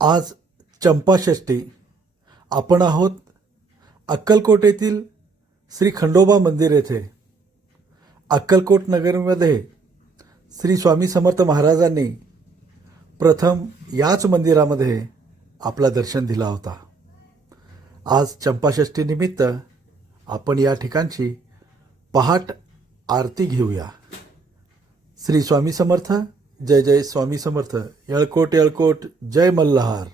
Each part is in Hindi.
आज चंपाषष्ठी आपण आहोत अक्कलकोट येथील श्री खंडोबा मंदिर येथे. अक्कलकोट नगरमध्ये श्री स्वामी समर्थ महाराजांनी प्रथम याच मंदिरामध्ये आपला दर्शन दिला होता. आज चंपाषष्ठीनिमित्त आपण या ठिकाणची पहाट आरती घेऊया. श्री स्वामी समर्थ जय जय स्वामी समर्थ। येळकोट येळकोट जय मल्हार।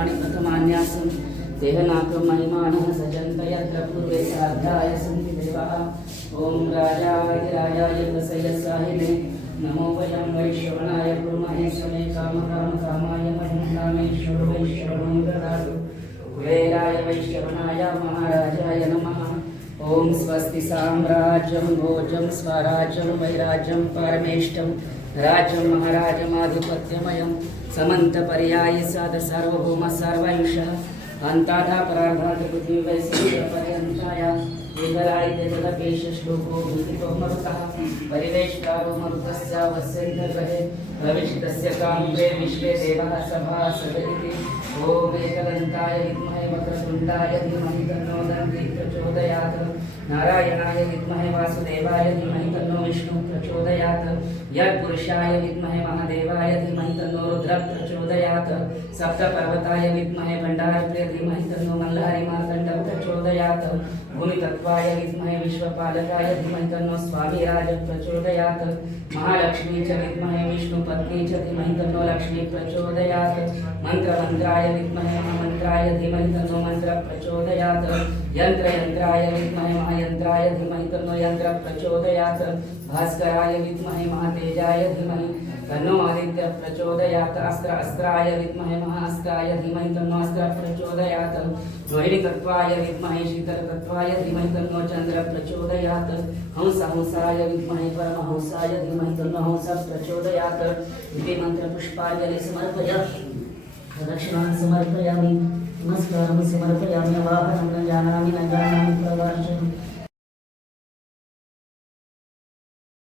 సర్వాణి ప్రథమాన్యాసం దేహనాథం మహిమాన సజంతయత్ర పూర్వే సాధ్యాయ సంతి దేవః. ఓం రాజాయ రాజాయ ప్రసయ సాహినే. నమో వయం వైశ్రవణాయ గురుమహే సమే కామ కామ కామాయ మహిం కామేశ్వర వైశ్రవణం దదాతు కుబేరాయ వైశ్రవణాయ మహారాజాయ నమః. ఓం స్వస్తి సామ్రాజ్యం భోజం స్వరాజ్యం వైరాజ్యం పరమేష్టం. राज्यं महाराजमाधिपत्यमयं समन्तपर्यायि सद सार्वभौम सर्वायुषः अन्ताधा परार्धात् पृथिवीवैश्वर्यपर्यन्ताय एकरायिते जलकेशश्लोको भूतिको मरुतः। परिवेष्टारो मरुतस्य वस्यन्तर्गहे प्रविष्टस्य काम्बे विश्वे देवः सभा सदयति। ॐ एकदन्ताय विद्महे वक्रतुण्डाय धीमहि तन्नो दन्ति प्रचोदयात् नारायणाय विद्महे वासुदेवाय धीमहि यत्पुरुषाय विद्महे महादेवाय धीमहि तन्नो रुद्र प्रचोदयात्। सप्तपर्वताय विद्महे भण्डारप्रिय धीमहि तन्नो मल्हारी मार्तण्ड प्रचोदयात्। भूमितत्त्वाय विद्महे विश्वपालकाय धीमहि तन्नो स्वामिराज प्रचोदयात् महालक्ष्मी च विद्महे विष्णुपत्नी च धीमहि तन्नो लक्ष्मी प्रचोदयात्। मन्त्रमन्त्राय विद्महे महामन्त्राय धीमहि तन्नो मन्त्र प्रचोदयात्। यन्त्रयन्त्राय विद्महे महायन्त्राय धीमहि तन्नो यन्त्र प्रचोदयात्। भास्कराय विद्महे महातेजाय धीमहि तन्नो आदित्य प्रचोदयात्। अस्त्र अस्त्राय विद्महे महास्त्राय धीमहि तन्नो अस्त्र प्रचोदयात्। विद्महे शीतलतत्त्वाय धीमहि तन्नो चन्द्र प्रचोदयात्। हंस हंसाय विद्महे परमहंसाय धीमहि तन्नो हंस प्रचोदयात्। इति मन्त्रपुष्पाञ्जलि समर्पयामि प्रदक्षिणां समर्पयामि। नमस्कारं समर्पयामि। वाहनं न जानामि न जानामि प्रवर्षम्